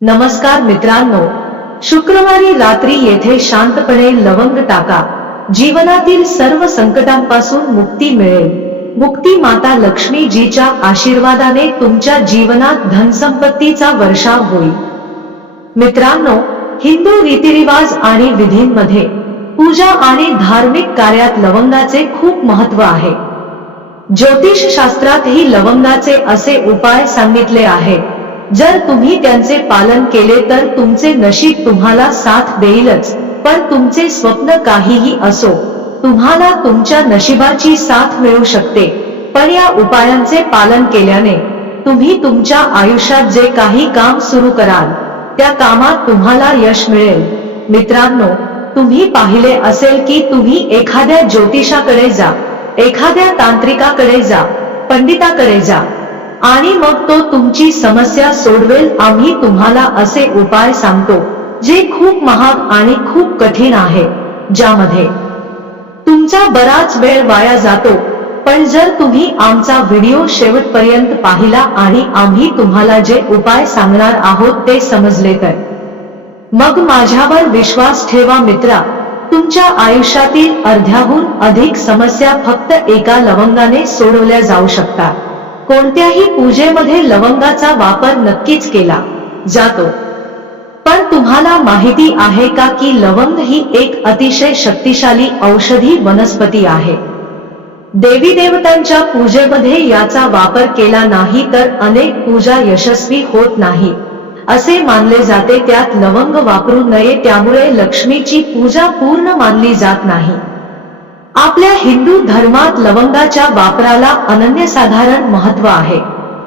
नमस्कार मित्रांनो, शुक्रवारी रात्री येथे शांतपणे लवंग टाका. जीवनातील सर्व संकटांपासून मुक्ती मिळेल. मुक्ती माता लक्ष्मीजीच्या आशीर्वादाने तुमच्या जीवनात धनसंपत्तीचा वर्षाव होईल. मित्रांनो, हिंदू रीतिरिवाज आणि विधींमध्ये पूजा आणि धार्मिक कार्यात लवंगाचे खूप महत्त्व आहे. ज्योतिष शास्त्रातही लवंगाचे असे उपाय सांगितले आहेत. जर तुम्ही त्यांचे पालन केले तर तुमचे नशीब तुम्हाला साथ देईलच, पण तुमचे स्वप्न काहीही असो, तुम्हाला तुमच्या नशिबाची साथ मिळू शकते. पण या उपायांचे पालन केल्याने तुम्ही तुमच्या आयुष्यात जे काही काम सुरू कराल त्या कामात तुम्हाला यश मिळेल. मित्रांनो, तुम्ही पाहिले असेल की तुम्ही एखाद्या ज्योतिषाकडे जा, एखाद्या तांत्रिकाकडे जा, पंडिताकडे जा आणि मग तो तुमची समस्या सोडवेल. आम्ही तुम्हाला असे उपाय सांगतो जे खूप महाग आणि खूप कठीण आहे, ज्यामध्ये तुमचा बराच वेळ वाया जातो. पण जर तुम्ही आमचा व्हिडिओ शेवटपर्यंत पाहिला आणि आम्ही तुम्हाला जे उपाय सांगणार आहोत ते समजले तर मग माझ्यावर विश्वास ठेवा मित्रा. तुमच्या आयुष्यातील अर्ध्याहून अधिक समस्या फक्त एका लवंगाने सोडवल्या जाऊ शकतात. कोणत्याही पूजेमध्ये लवंगाचा वापर नक्कीच केला जातो. पण तुम्हाला माहिती आहे का की लवंग ही एक अतिशय शक्तिशाली औषधी वनस्पती आहे. देवी देवतांच्या पूजेमध्ये याचा वापर केला नाही तर अनेक पूजा यशस्वी होत नाही असे मानले जाते. त्यात लवंग वापरू नये, त्यामुळे लक्ष्मीची पूजा पूर्ण मानली जात नाही. आपल्या हिंदू धर्मात लवंगाच्या वापराला अनन्यसाधारण महत्त्व आहे.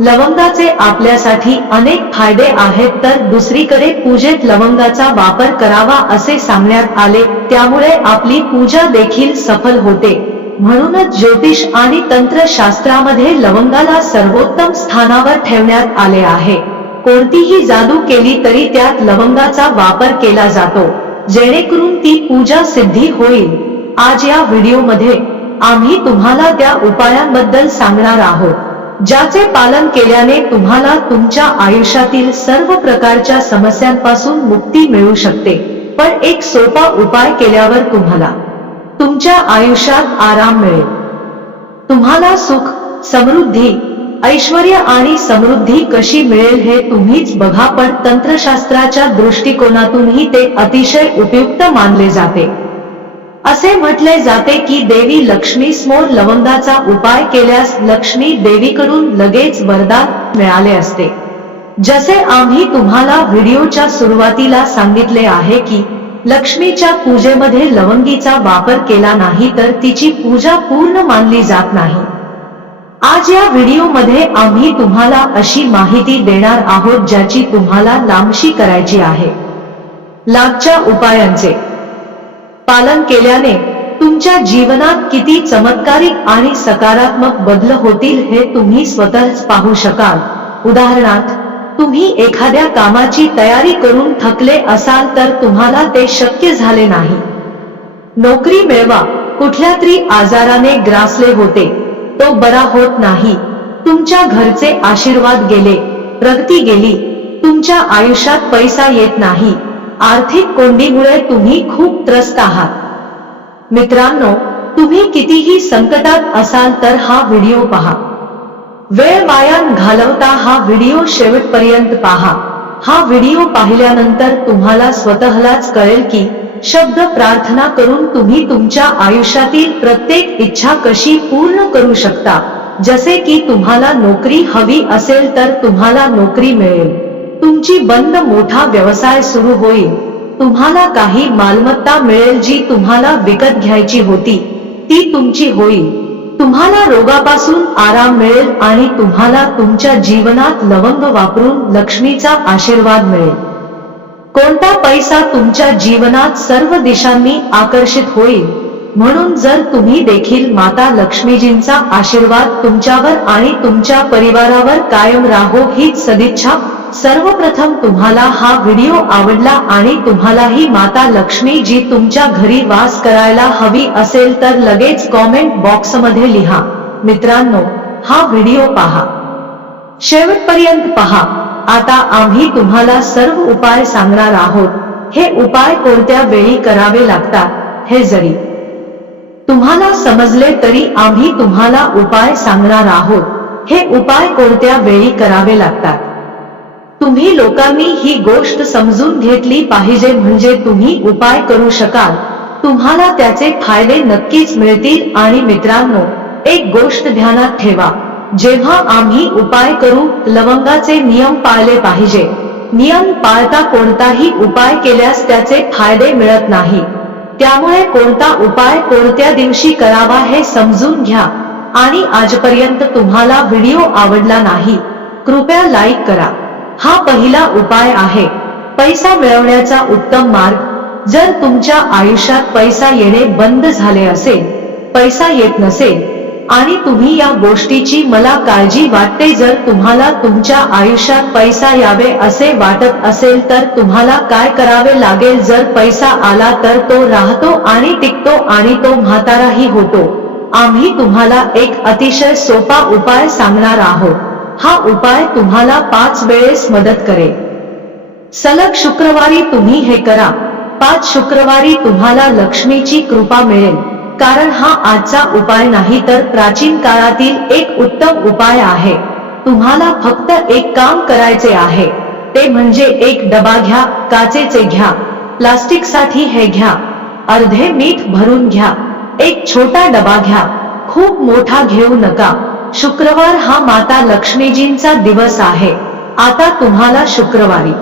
लवंगाचे आपल्यासाठी अनेक फायदे आहेत, तर दुसरीकडे पूजेत लवंगाचा वापर करावा असे सांगण्यात आले, त्यामुळे आपली पूजा देखील सफल होते. म्हणूनच ज्योतिष आणि तंत्रशास्त्रामध्ये लवंगाला सर्वोत्तम स्थानावर ठेवण्यात आले आहे. कोणतीही जादू केली तरी त्यात लवंगाचा वापर केला जातो, जेणेकरून ती पूजा सिद्धी होईल. आज या व्हिडिओमध्ये आम्ही तुम्हाला त्या उपायांबद्दल सांगणार आहोत, ज्याचे पालन केल्याने तुम्हाला तुमच्या आयुष्यातील सर्व प्रकारच्या समस्यांपासून मुक्ती मिळू शकते. पण एक सोपा उपाय केल्यावर तुम्हाला तुमच्या आयुष्यात आराम मिळेल. तुम्हाला सुख, समृद्धी, ऐश्वर्य आणि समृद्धी कशी मिळेल हे तुम्हीच बघा. पण तंत्रशास्त्राच्या दृष्टिकोनातूनही ते अतिशय उपयुक्त मानले जाते. असे म्हटले जाते की देवी लक्ष्मी समोर लवंगाचा उपाय केल्यास लक्ष्मी देवीकडून लगेच वरदान मिळाले असते. जसे आम्ही तुम्हाला व्हिडिओच्या सुरुवातीला सांगितले आहे की लक्ष्मीच्या पूजेमध्ये लवंगीचा वापर केला नाही तर तिची पूजा पूर्ण मानली जात नाही. आज या व्हिडिओमध्ये आम्ही तुम्हाला अशी माहिती देणार आहोत ज्याची तुम्हाला लांबशी करायची आहे. लाभच्या उपायांचे पालन केल्याने तुमच्या जीवनात किती चमत्कारिक आणि सकारात्मक बदल होतील हे तुम्ही स्वतःच पाहू शकाल. उदाहरणार्थ, तुम्ही एखाद्या कामाची तयारी करून थकले असाल तर तुम्हाला ते शक्य झाले नाही. नोकरी मिळवा, कुठल्या तरी आजाराने ग्रासले होते, तो बरा होत नाही, तुमच्या घरचे आशीर्वाद गेले, प्रगती गेली, तुमच्या आयुष्यात पैसा येत नाही, आर्थिक कोंडीमुळे तुम्ही खूप त्रस्त आहात. मित्रांनो, तुम्ही कितीही संकटात असाल तर हा व्हिडिओ पहा. वेळ वाया घालवता हा व्हिडिओ शेवटपर्यंत पहा. हा व्हिडिओ पाहिल्यानंतर तुम्हाला स्वतःलाच कळेल की शब्द प्रार्थना करून तुम्ही तुमच्या आयुष्यातील प्रत्येक इच्छा कशी पूर्ण करू शकता. जसे की तुम्हाला नोकरी हवी असेल तर तुम्हाला नोकरी मिळेल, तुमची बंद मोठा व्यवसाय सुरू होईल, तुम्हाला काही मालमत्ता मिळेल जी तुम्हाला विकत घ्यायची होती ती तुमची होईल, तुम्हाला रोगापासून आराम मिळेल आणि तुम्हाला तुमच्या जीवनात लवंग वापरून लक्ष्मीचा आशीर्वाद मिळेल. कोणता पैसा तुमच्या जीवनात सर्व दिशांनी आकर्षित होईल. म्हणून जर तुम्ही देखील माता लक्ष्मीजींचा आशीर्वाद तुमच्यावर आणि तुमच्या परिवारावर कायम राहो हीच सदिच्छा. सर्वप्रथम तुम्हाला हा व्हिडिओ आवडला आणि तुम्हालाही माता लक्ष्मी जी तुमच्या घरी वास करायला हवी असेल तर लगेच कॉमेंट बॉक्समध्ये लिहा. मित्रांनो, हा व्हिडिओ पहा, शेवटपर्यंत पहा. आता आम्ही तुम्हाला सर्व उपाय सांगणार आहोत. हे उपाय कोणत्या वेळी करावे लागतात हे जरी तुम्हाला समजले तरी आम्ही तुम्हाला उपाय सांगणार आहोत. हे उपाय कोणत्या वेळी करावे लागतात. तुम्ही लोकांनी ही गोष्ट समजून घेतली पाहिजे म्हणजे तुम्ही उपाय करू शकाल. तुम्हाला त्याचे फायदे नक्कीच मिळतील. आणि मित्रांनो, एक गोष्ट ध्यानात ठेवा, जेव्हा आम्ही उपाय करू लवंगाचे नियम पाळले पाहिजे. नियम पाळता कोणताही उपाय केल्यास त्याचे फायदे मिळत नाही. त्यामुळे कोणता उपाय कोणत्या दिवशी करावा हे समजून घ्या. आणि आजपर्यंत तुम्हाला व्हिडिओ आवडला नाही, कृपया लाईक करा. हा पहिला उपाय आहे पैसा मिळवण्याचा उत्तम मार्ग. जर तुमच्या आयुष्यात पैसा येणे बंद झाले असेल, पैसा येत नसेल आणि तुम्ही या गोष्टीची मला काळजी वाटते, जर तुम्हाला तुमच्या आयुष्यात पैसा यावे असे वाटत असेल तर तुम्हाला काय करावे लागेल. जर पैसा आला तर तो राहतो आणि टिकतो आणि तो म्हाताराही होतो. आम्ही तुम्हाला एक अतिशय सोपा उपाय सांगणार आहोत. हा उपाय तुम्हाला 5 वेळेस मदत करेल. सलग शुक्रवारी तुम्ही हे करा. 5 शुक्रवारी तुम्हाला लक्ष्मीची कृपा मिळेल. कारण हा आजचा उपाय नाही तर प्राचीन काळातील एक उत्तम उपाय आहे. तुम्हाला फक्त एक काम करायचे आहे, ते म्हणजे एक डबा घ्या. काचेचे घ्या, प्लास्टिकसाठी हे घ्या. अर्धे मीठ भरून घ्या. एक छोटा डबा घ्या, खूप मोठा घेऊ नका. शुक्रवार हा माता लक्ष्मीजींचा दिवस आहे. आता तुम्हाला शुक्रवारी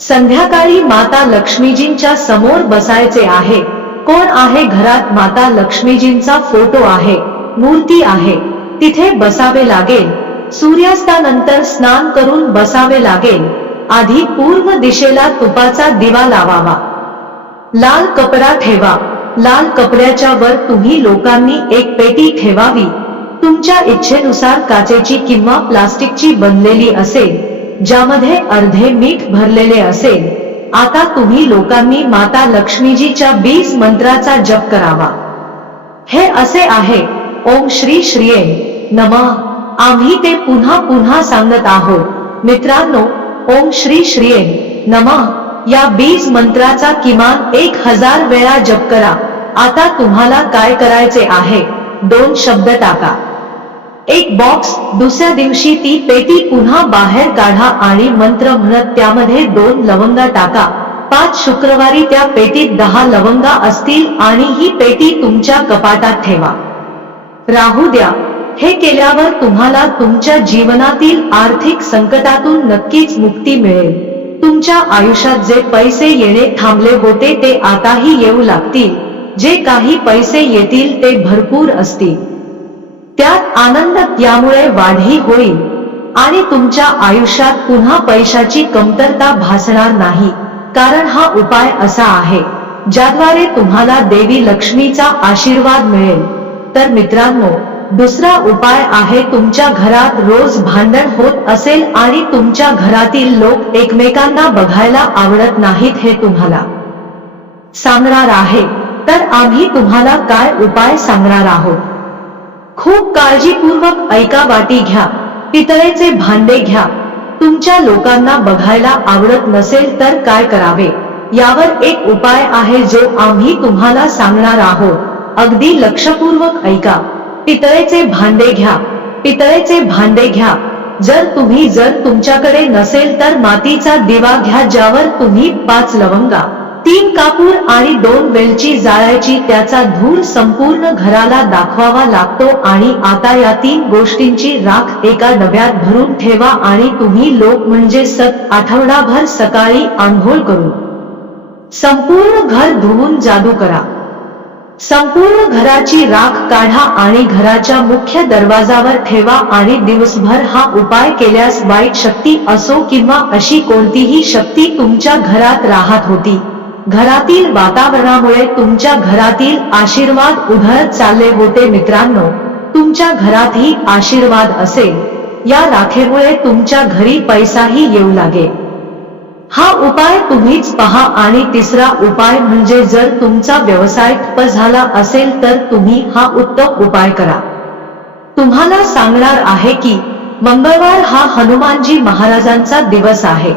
संध्याकाळी माता लक्ष्मीजींच्या समोर बसायचे आहे. कोण आहे घरात? माता लक्ष्मीजींचा फोटो आहे, मूर्ती आहे, तिथे बसावे लागेल. सूर्यास्तानंतर स्नान करून बसावे लागेल. आधी पूर्व दिशेला तुपाचा दिवा लावावा. लाल कपडा ठेवा. लाल कपड्याच्या वर तुम्ही लोकांनी एक पेटी ठेवावी. तुमच्या इच्छेनुसार काचेची किंवा प्लास्टिकची बनलेली असेल, ज्यामध्ये अर्धे मीठ भरलेले असेल. आता तुम्ही लोकांनी माता लक्ष्मीजीच्या 20 मंत्राचा जप करावा. हे असे आहे: ओम श्री श्रीये नमः. आम्ही ते पुन्हा पुन्हा सांगत आहोत. मित्रांनो, ओम श्री श्रीये नमः या 20 मंत्राचा किमान 1000 वेळा जप करा. आता तुम्हाला काय करायचे आहे? 2 शब्द टाका. एक बॉक्स. दुसऱ्या दिवशी ती पेटी पुन्हा बाहेर काढा आणि मंत्र म्हणत त्यामध्ये 2 लवंगा टाका. 5 शुक्रवारी त्या पेटीत 10 लवंगा असतील आणि ही पेटी तुमच्या कपाटात ठेवा. राहू द्या. हे केल्यावर तुम्हाला तुमच्या जीवनातील आर्थिक संकटातून नक्कीच मुक्ती मिळेल. तुमच्या आयुष्यात जे पैसे येणे थांबले होते ते आताही येऊ लागतील. जे काही पैसे येतील ते भरपूर असतील. त्यात आनंद यामुळे वाढही होईल आणि तुमच्या आयुष्यात पुन्हा पैशाची कमतरता भासणार नाही. कारण हा उपाय असा आहे ज्याद्वारे तुम्हाला देवी लक्ष्मीचा आशीर्वाद मिळेल. तर मित्रांनो, दुसरा उपाय आहे तुमच्या घरात रोज भांडण होत असेल आणि तुमच्या घरातील लोक एकमेकांना बघायला आवडत नाहीत, हे तुम्हाला सांगणार आहे. तर आम्ही तुम्हाला काय उपाय सांगणार आहोत. खूप काळजीपूर्वक ऐका. वाटी घ्या. पितळेचे भांडे घ्या. तुमच्या लोकांना बघायला आवडत नसेल तर काय करावे यावर एक उपाय आहे जो आम्ही तुम्हाला सांगणार आहोत. अगदी लक्षपूर्वक ऐका. पितळेचे भांडे घ्या. पितळेचे भांडे घ्या. जर तुमच्याकडे नसेल तर मातीचा दिवा घ्या, ज्यावर तुम्ही 5 लवंगा, 3 कापूर आणि 2 वेलची जाळायची. त्याचा धूर संपूर्ण घराला दाखवावा लागतो. आणि आता या 3 गोष्टींची राख एका डब्यात भरून ठेवा आणि तुम्ही लोक म्हणजे आठवडाभर सकाळी आंघोळ करून संपूर्ण घर धुवून जादू करा. संपूर्ण घराची राख काढा आणि घराच्या मुख्य दरवाजावर ठेवा. आणि दिवसभर हा उपाय केल्यास वाईट शक्ती असो किंवा अशी कोणतीही शक्ती तुमच्या घरात राहत होती, घरातील वातावरणामुळे तुमच्या घरातील आशीर्वाद उधळत चालले होते. मित्रांनो, तुमच्या घरातही आशीर्वाद असेल. या राखेमुळे तुमच्या घरी पैसाही येऊ लागेल. हा उपाय तुम्हीच पहा. आणि तिसरा उपाय म्हणजे जर तुमचा व्यवसाय ठप्प झाला असेल तर तुम्ही हा उत्तम उपाय करा. तुम्हाला सांगणार आहे की मंगळवार हा हनुमानजी महाराजांचा दिवस आहे.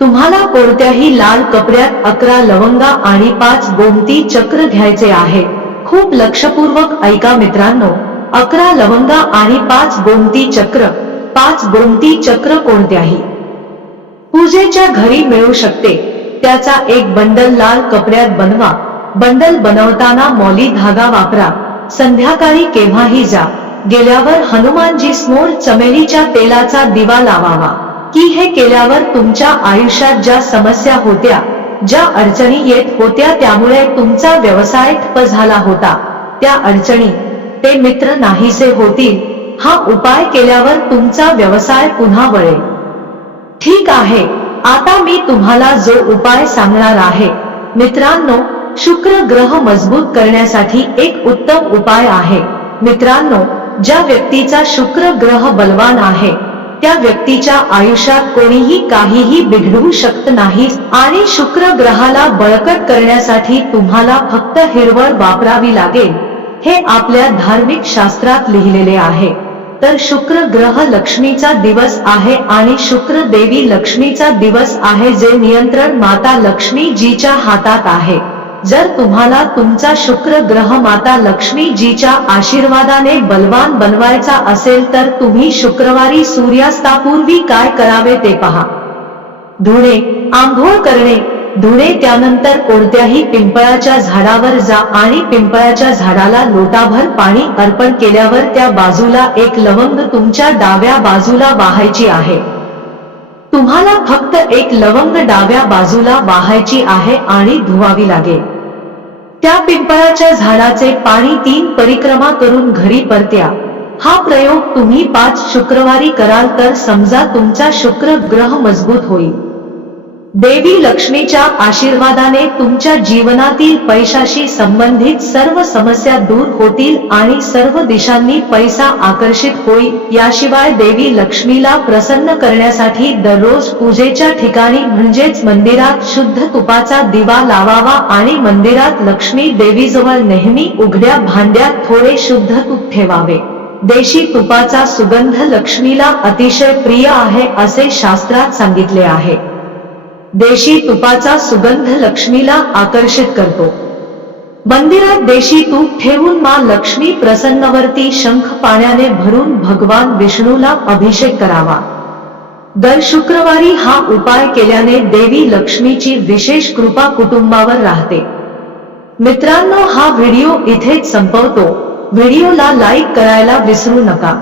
तुम्हाला कोणत्याही लाल कपड्यात 11 लवंगा आणि 5 गोमती चक्र घ्यायचे आहे. खूप लक्षपूर्वक ऐका मित्रांनो, 11 लवंगा आणि 5 गोमती चक्र. 5 गोमती चक्र कोणत्याही पूजेच्या घरी मिळू शकते. त्याचा एक बंडल लाल कपड्यात बनवा. बंडल बनवताना मौली धागा वापरा. संध्याकाळी केव्हाही जा गेल्यावर हनुमानजी समोर चमेलीच्या तेलाचा दिवा लावावा. की हे केल्यावर तुमच्या आयुष्यात ज्या समस्या होत्या, ज्या अडचणी येत होत्या, त्यामुळे तुमचा व्यवसाय ठप्प झाला होता, त्या अडचणी, ते मित्र नाहीसे होतील. हा उपाय केल्यावर तुमचा व्यवसाय पुन्हा वळेल. ठीक आहे, आता मी तुम्हाला जो उपाय सांगणार आहे मित्रांनो, शुक्र ग्रह मजबूत करण्यासाठी एक उत्तम उपाय आहे. मित्रांनो, ज्या व्यक्तीचा शुक्र ग्रह बलवान आहे त्या व्यक्तीच्या आयुष्यात कोणीही काहीही बिघडवू शकत नाही. आणि शुक्र ग्रहाला बळकट करण्यासाठी तुम्हाला फक्त हिरवळ वापरावी लागेल. हे आपल्या धार्मिक शास्त्रात लिहिलेले आहे. तर शुक्र ग्रह लक्ष्मीचा दिवस आहे आणि शुक्र देवी लक्ष्मीचा दिवस आहे, जे नियंत्रण माता लक्ष्मी जीच्या हातात आहे. जर तुम्हाला तुमचा शुक्र ग्रह माता लक्ष्मी जीच्या आशीर्वादाने बलवान बनवायचा असेल तर तुम्ही शुक्रवारी सूर्यास्तापूर्वी काय करावे ते पहा. धुणे, आंघोळ करणे, धुणे. त्यानंतर कोणत्याही पिंपळाच्या झाडावर जा आणि पिंपळाच्या झाडाला लोटाभर पाणी अर्पण केल्यावर त्या बाजूला एक लवंग तुमच्या डाव्या बाजूला वाहायची आहे. तुम्हाला फक्त एक लवंग डाव्या बाजूला वाहायची आहे आणि धुवावी लागेल. त्या पिंपळाच्या झाडाचे पाणी 3 परिक्रमा करून घरी परत्या. हा प्रयोग तुम्ही 5 शुक्रवारी कराल तर समजा तुमचा शुक्र ग्रह मजबूत होईल. देवी लक्ष्मीच्या आशीर्वादाने तुमच्या जीवनातील पैशाशी संबंधित सर्व समस्या दूर होतील आणि सर्व दिशांनी पैसा आकर्षित होईल. याशिवाय देवी लक्ष्मीला प्रसन्न करण्यासाठी दररोज पूजेच्या ठिकाणी म्हणजेच मंदिरात शुद्ध तुपाचा दिवा लावावा आणि मंदिरात लक्ष्मी देवीजवळ नेहमी उघड्या भांड्यात थोडे शुद्ध तूप ठेवावे. देशी तुपाचा सुगंध लक्ष्मीला अतिशय प्रिय आहे असे शास्त्रात सांगितले आहे. देशी तुपाचा सुगंध लक्ष्मीला आकर्षित करतो. मंदिरात देशी तूप ठेवून माँ लक्ष्मी प्रसन्नवरती शंख पाण्याने भरून भगवान विष्णूला अभिषेक करावा. दर शुक्रवारी हा उपाय केल्याने देवी लक्ष्मीची विशेष कृपा कुटुंबावर राहते. मित्रांनो, हा व्हिडिओ इथेच संपवतो. व्हिडिओला लाईक करायला विसरू नका.